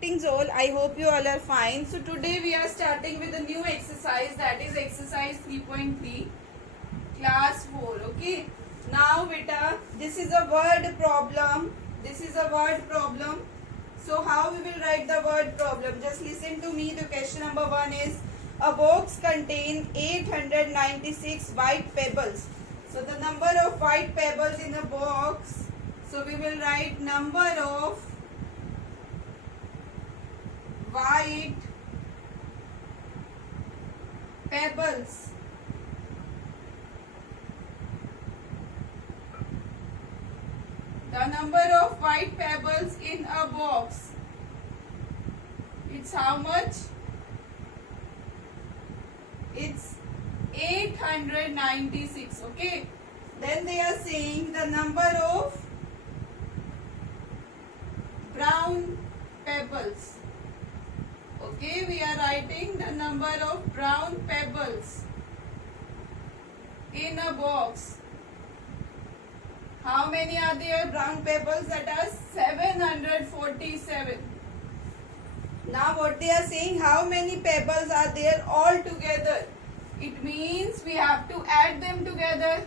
greetings all. I hope you all are fine. So today we are starting with a new exercise, that is exercise 3.3 class 4. Okay. Now beta, this is a word problem. So how we will write the word problem? Just listen to me. The question number 1 is, a box contain 896 white pebbles. So the number of white pebbles in a box. So we will write number of white pebbles. The number of white pebbles in a box. It's how much? It's 896. Okay. Then they are saying the number of brown pebbles. Okay, we are writing the number of brown pebbles in a box. How many are there? Brown pebbles, that are 747. Now what they are saying, how many pebbles are there all together? It means we have to add them together.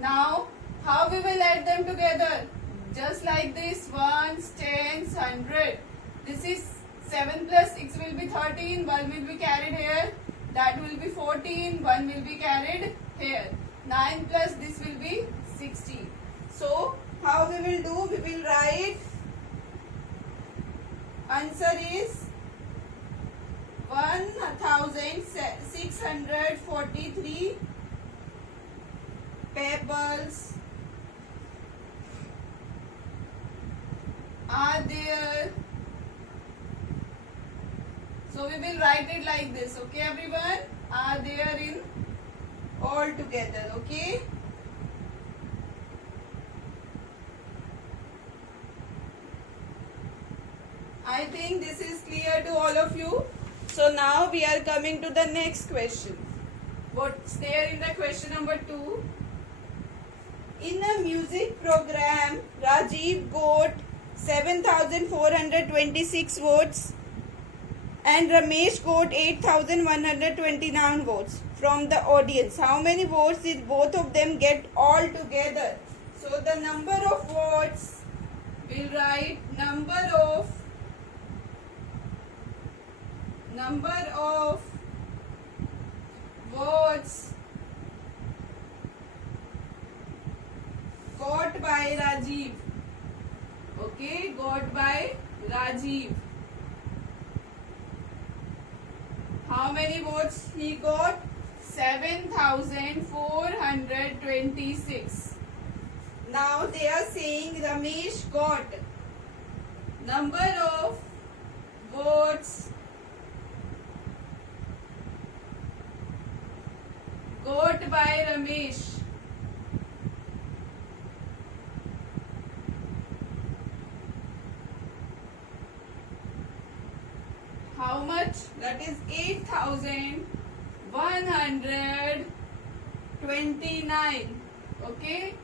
Now how we will add them together? Just like this, ones, tens, 100. This is 7 plus 6 will be 13, 1 will be carried here, that will be 14, 1 will be carried here. 9 plus this will be 16. So how we will do? We will write, answer is 1643 pebbles are there. So we will write it like this, okay everyone? Are there in all together, okay? I think this is clear to all of you. So now we are coming to the next question. What's there in the question number 2? In a music program, Rajiv got 7,426 votes and Ramesh got 8,129 votes from the audience. How many votes did both of them get all together? So the number of votes, we'll write number of votes got by Rajiv. Okay, got by Rajiv. How many votes he got? 7,426. Now they are saying Ramesh got number of votes got by Ramesh. How much? That is 8,129. Okay.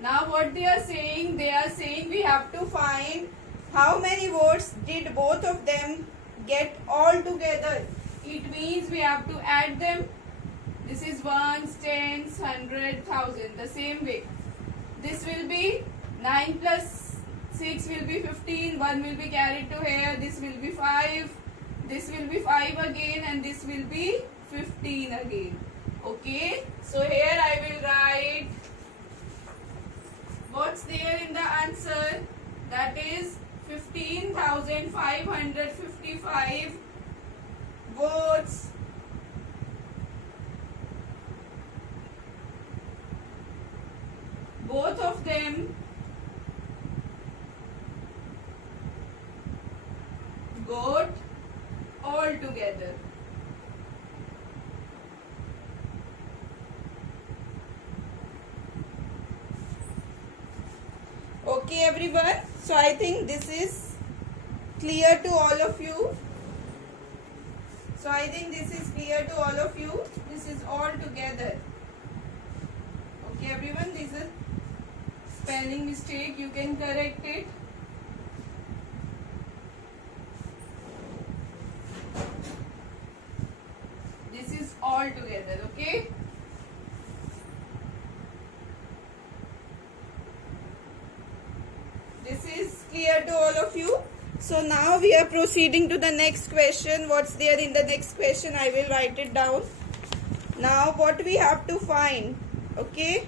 Now what they are saying? They are saying we have to find how many votes did both of them get all together. It means we have to add them. This is ones, tens, 100, 1,000. The same way. This will be 9 plus 6 will be 15. 1 will be carried to here. This will be 5. This will be 5 again, and this will be 15 again. Okay. So here I will write what's there in the answer. That is 15,555 votes both of them got all together. Okay everyone, so I think this is clear to all of you. This is all together. Okay everyone, this is spelling mistake, you can correct it. all together. Okay. This is clear to all of you. So now we are proceeding to the next question. What's there in the next question? I will write it down. Now what we have to find. Okay.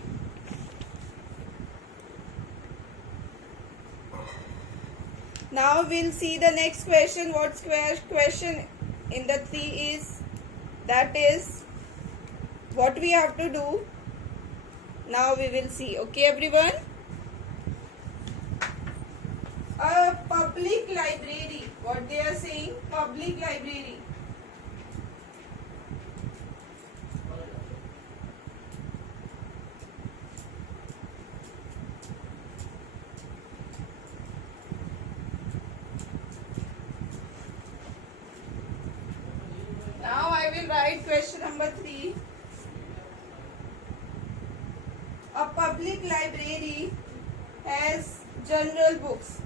Now we'll see the next question. What question in the 3 is? That is what we have to do. Now we will see. Okay, everyone. A public library. What they are saying? Public library. Now I will write question number 3. A public library has general books,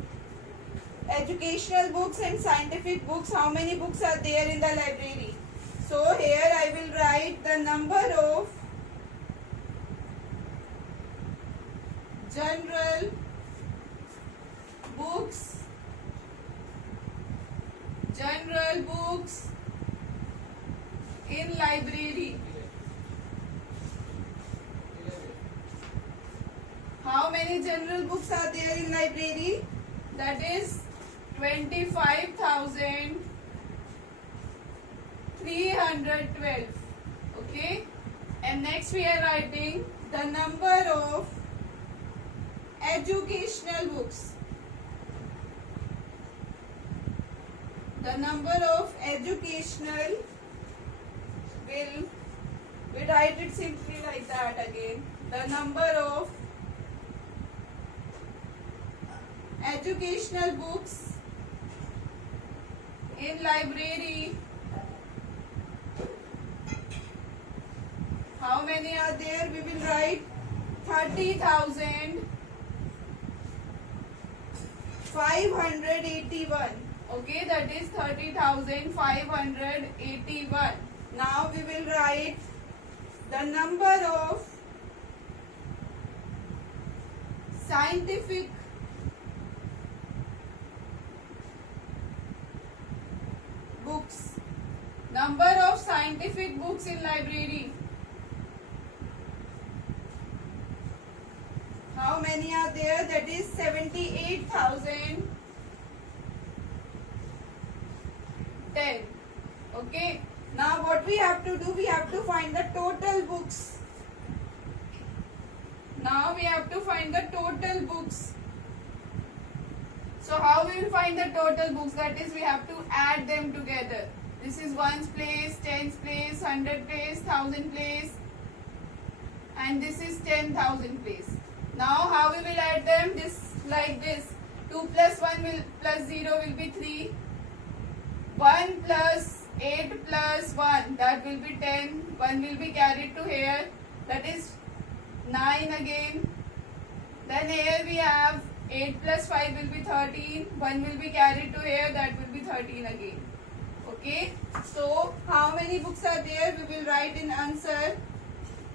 educational books and scientific books. How many books are there in the library? So here I will write the number of general books, in library. How many general books are there in library? That is 25,312. Okay. And next we are writing the number of educational books. The number of educational we write it simply like that again. The number of educational books in library. How many are there? We will write 30,581. Okay, that is 30,581. Now we will write the number of scientific books. Number of scientific books in library. How many are there? That is 78,010. Okay. Now what we have to do? We have to find the total books. Now we have to find the total books. So how we will find the total books? That is, we have to add them together. This is ones place, tens place, 100 place, 1000 place, and this is 10,000 place. Now how we will add them? This like this. 2 plus 1 will plus 0 will be 3. 1 plus 8 plus 1, that will be 10. 1 will be carried to here, that is 9 again. Then here we have 8 plus 5 will be 13. 1 will be carried to here, that will be 13 again. Okay. So how many books are there? We will write in answer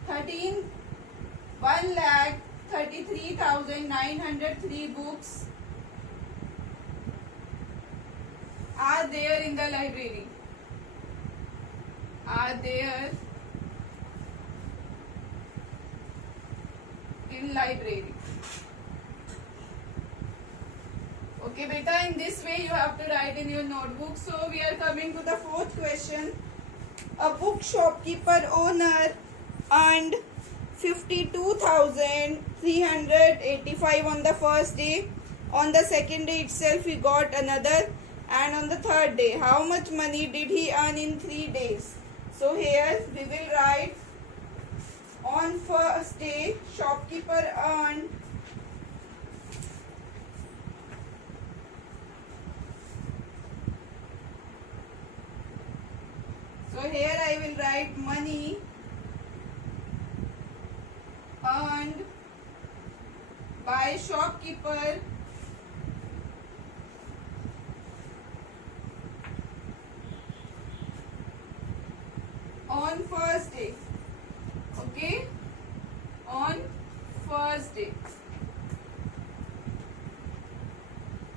1,33,903 books are there in the library. Are there in library. Okay, beta, in this way you have to write in your notebook. So we are coming to the fourth question. A book shopkeeper owner earned 52,385 on the first day. On the second day itself he got another, and on the third day, how much money did he earn in 3 days? So here we will write, on first day shopkeeper earned so here I will write money earned by shopkeeper on on first day. Okay, on first day.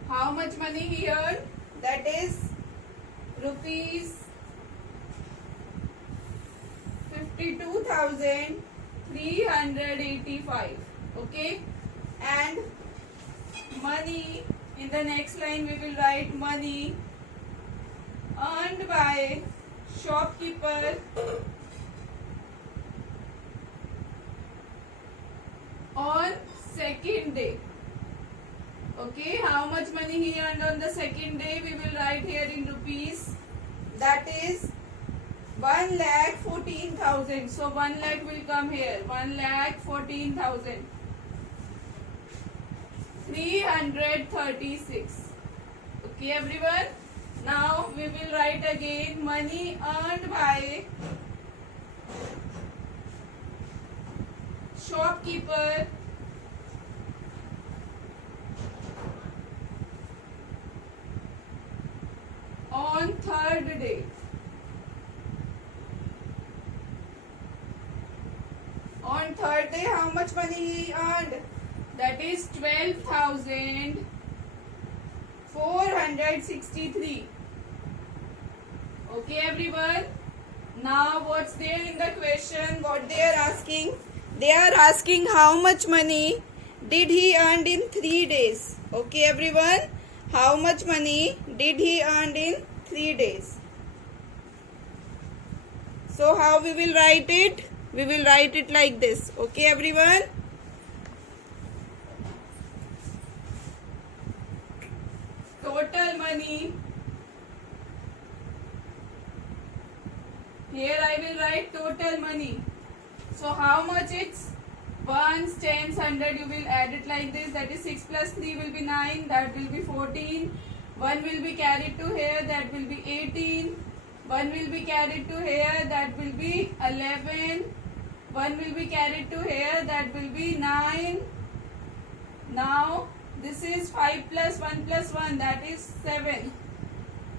How much money he earned? That is rupees 52,385. Okay, and money, in the next line we will write money earned by shopkeeper on second day. Okay, how much money he earned on the second day? We will write here in rupees. That is 1,14,000. So 1 lakh will come here. 1,14,336. Okay, everyone. Now we will write again money earned by shopkeeper on third day. On third day, how much money he earned? That is 12,463. Okay, everyone. Now, what's there in the question? What they are asking? They are asking how much money did he earn in 3 days? Okay, everyone. How much money did he earn in 3 days? So, how we will write it? We will write it like this. Okay, everyone. Total money. Here I will write total money. So how much it's? 1s, 10s, 100. You will add it like this. That is 6 plus 3 will be 9. That will be 14. 1 will be carried to here. That will be 18. 1 will be carried to here. That will be 11. 1 will be carried to here. That will be 9. Now this is 5 plus 1 plus 1. That is 7.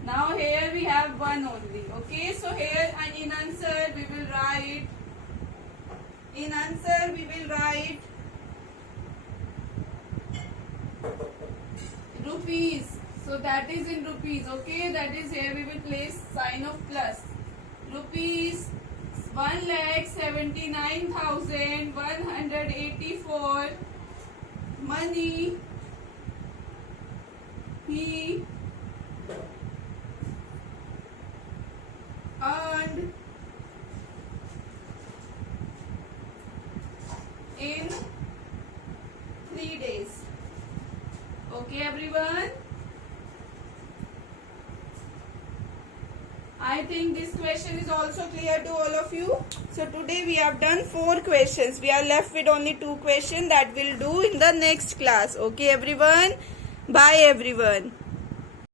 Now here we have 1 only. Okay. So here in answer we will write. In answer we will write rupees. So that is in rupees. Okay. That is here we will place sign of plus. Rupees 1,79,184 money he earned in 3 days. Okay, everyone. I think this question is also clear to all of you. So today we have done 4 questions. We are left with only 2 questions that we'll do in the next class. Okay, everyone. Bye, everyone.